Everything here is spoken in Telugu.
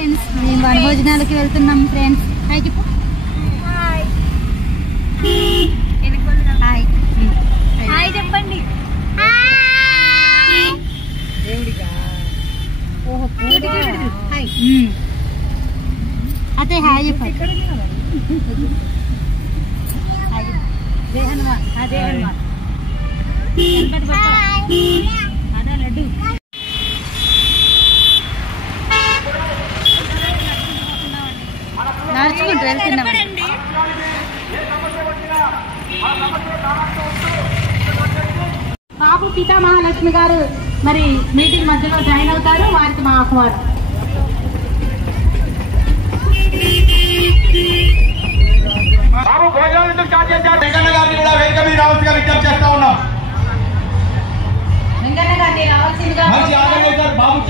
ఫ్రెండ్స్, మేము వనభోజనాలకి వెళ్తున్నాం ఫ్రెండ్స్. హాయ్ చెప్పు. హాయ్ హాయ్ చెప్పండి. అదే హాయ్ చెప్పండి. అదే లడ్డు నడుచుకుంటూ వెళ్తున్నాం. బాబు పితా మహాలక్ష్మి గారు మరి మీటింగ్ మధ్యలో జాయిన్ అవుతారు. వారికి మా ఆహ్వానం. బాబు భోజనాలు స్టార్ట్ చేశారు. వెంకన్న గారిని కూడా వేదిక మీద రావాల్సిందిగా విజ్ఞప్తి చేస్తా ఉన్నాం. వెంకన్న గారిని రావాల్సిందిగా బాబు